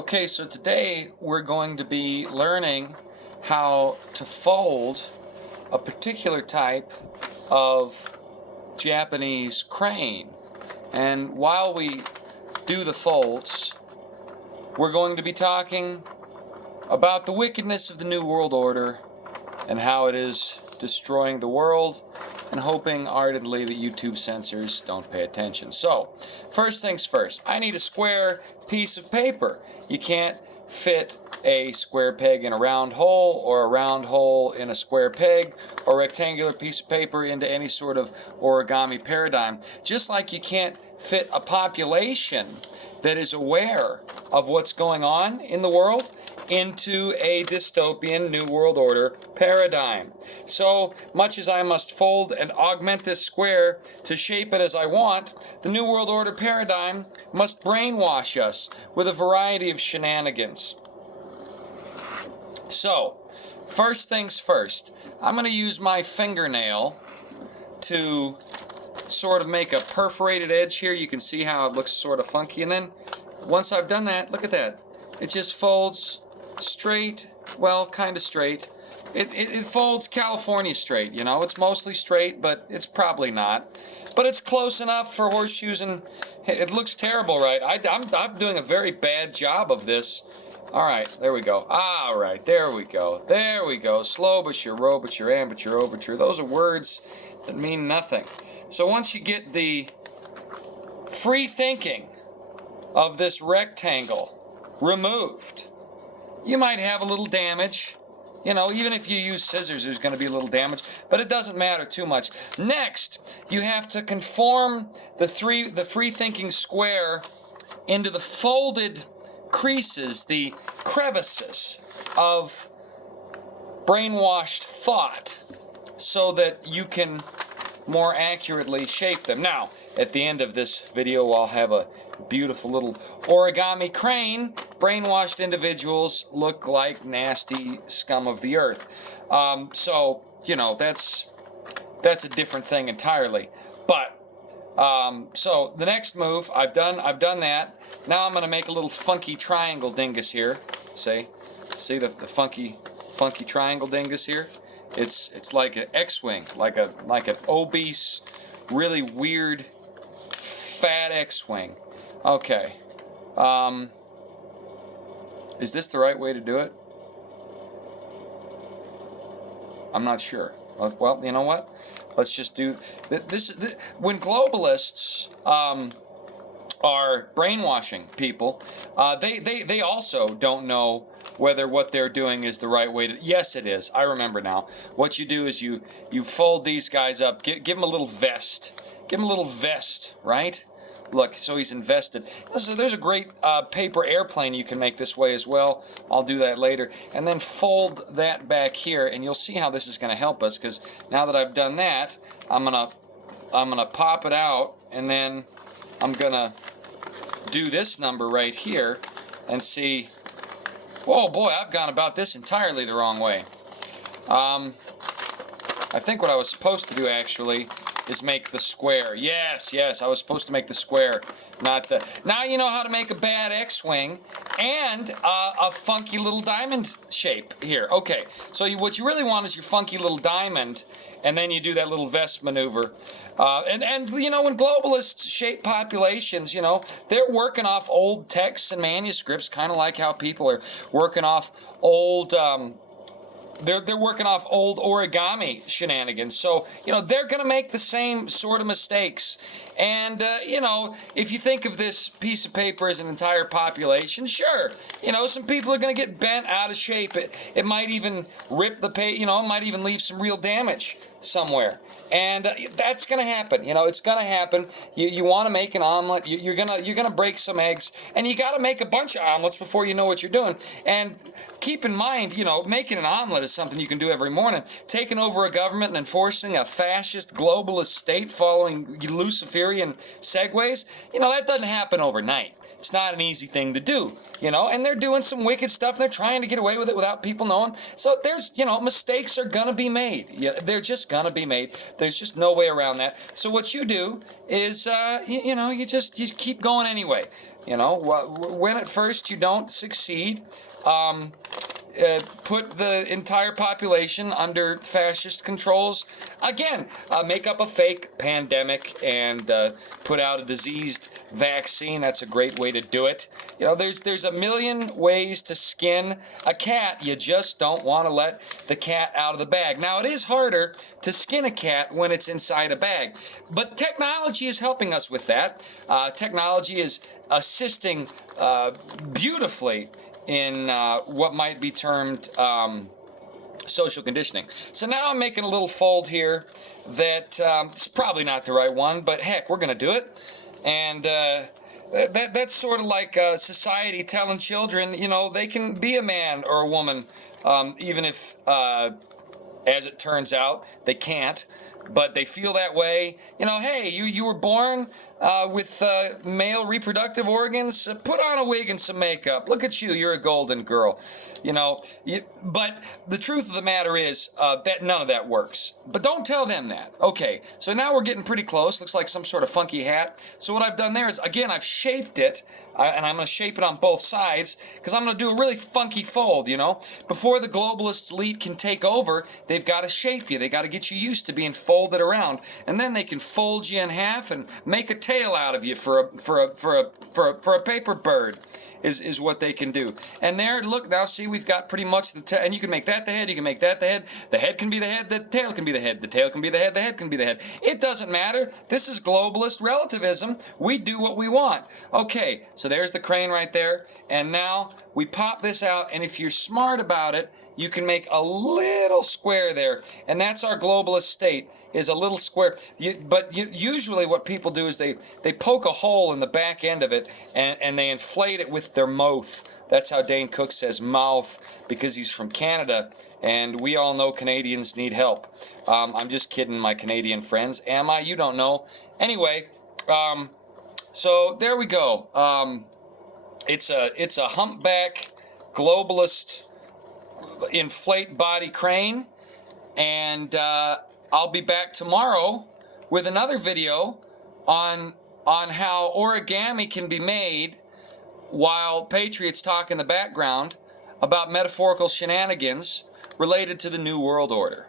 Okay, so today we're going to be learning how to fold a particular type of Japanese crane. And while we do the folds, we're going to be talking about the wickedness of the New World Order and how it is destroying the world, and hoping ardently that YouTube censors don't pay attention. So, first things first, I need a square piece of paper. You can't fit a square peg in a round hole, or a round hole in a square peg, or a rectangular piece of paper into any sort of origami paradigm. Just like you can't fit a population that is aware of what's going on in the world into a dystopian New World Order paradigm. So much as I must fold and augment this square to shape it as I want, the New World Order paradigm must brainwash us with a variety of shenanigans. So, first things first, I'm going to use my fingernail to sort of make a perforated edge here. You can see how it looks sort of funky, and then once I've done that, look at that. It just folds straight, well, kind of straight. It folds California straight, you know. It's mostly straight, but it's probably not. But it's close enough for horseshoes, and it looks terrible, right? I'm doing a very bad job of this. All right, there we go. All right, there we go. There we go. Slobature, robature, ambature, overture. Those are words that mean nothing. So once you get the free thinking of this rectangle removed, you might have a little damage. You know, even if you use scissors, there's going to be a little damage, but it doesn't matter too much. Next, you have to conform the free-thinking square into the folded creases, the crevices of brainwashed thought, so that you can more accurately shape them. Now, at the end of this video, I'll have a beautiful little origami crane. Brainwashed individuals look like nasty scum of the earth. So, you know, that's a different thing entirely. But, so the next move, I've done that. Now I'm going to make a little funky triangle dingus here. See the funky triangle dingus here? It's like an X-wing, like an obese, really weird, fat X-wing. Okay. Is this the right way to do it? I'm not sure. Well, you know what? Let's just do this. When globalists are brainwashing people, they also don't know whether what they're doing is the right way to. Yes, it is. I remember now. What you do is you fold these guys up. Give them a little vest. Give them a little vest, right? Look, so he's invested. There's a great paper airplane you can make this way as well. I'll do that later. And then fold that back here, and you'll see how this is going to help us, because now that I've done that, I'm gonna pop it out, and then I'm gonna do this number right here and see. Oh boy, I've gone about this entirely the wrong way. I think what I was supposed to do actually is make the square. Yes, I was supposed to make the square, not the. Now you know how to make a bad X-wing and a funky little diamond shape here. Okay, so what you really want is your funky little diamond, and then you do that little vest maneuver. And you know, when globalists shape populations, you know, they're working off old texts and manuscripts, kind of like how people are working off old. They're working off old origami shenanigans. So, you know, they're going to make the same sort of mistakes. And, you know, if you think of this piece of paper as an entire population, sure, you know, some people are going to get bent out of shape. It might even rip the page, you know, it might even leave some real damage somewhere. And that's going to happen. You know, it's going to happen. You want to make an omelet. You're gonna break some eggs, and you got to make a bunch of omelets before you know what you're doing. And keep in mind, you know, making an omelet is something you can do every morning. Taking over a government and enforcing a fascist globalist state following Luciferian segues, you know, that doesn't happen overnight. It's not an easy thing to do, you know, and they're doing some wicked stuff. They're trying to get away with it without people knowing. So there's, you know, mistakes are going to be made. Yeah, they're just going to be made. There's just no way around that. So what you do is, you keep going anyway. You know, when at first you don't succeed, put the entire population under fascist controls. Again, make up a fake pandemic and put out a diseased vaccine. That's a great way to do it. You know, there's a million ways to skin a cat. You just don't want to let the cat out of the bag. Now, it is harder to skin a cat when it's inside a bag, but technology is helping us with that. Technology is assisting beautifully in what might be termed social conditioning. So now I'm making a little fold here that it's probably not the right one, but heck, we're going to do it. And that's sort of like society telling children, you know, they can be a man or a woman, even if, as it turns out, they can't. But they feel that way. You know, hey, you were born with male reproductive organs. Put on a wig and some makeup. Look at you. You're a golden girl. You know, but the truth of the matter is that none of that works. But don't tell them that. Okay, so now we're getting pretty close. Looks like some sort of funky hat. So what I've done there is, again, I've shaped it, and I'm going to shape it on both sides because I'm going to do a really funky fold, you know. Before the globalist elite can take over, they've got to shape you. They got to get you used to being folded around, and then they can fold you in half and make a tail out of you for a paper bird. Is what they can do. And there, look, now see, we've got pretty much the and you can make that the head, you can make that the head. The head can be the head, the tail can be the head, the tail can be the head can be the head. It doesn't matter. This is globalist relativism. We do what we want. Okay, so there's the crane right there, and now we pop this out, and if you're smart about it, you can make a little square there, and that's our globalist state, is a little square. Usually what people do is they poke a hole in the back end of it, and they inflate it with their mouth. That's how Dane Cook says mouth, because he's from Canada, and we all know Canadians need help. I'm just kidding, my Canadian friends. Am I? You don't know. Anyway, so there we go. It's a humpback globalist inflate body crane, and I'll be back tomorrow with another video on how origami can be made while patriots talk in the background about metaphorical shenanigans related to the New World Order.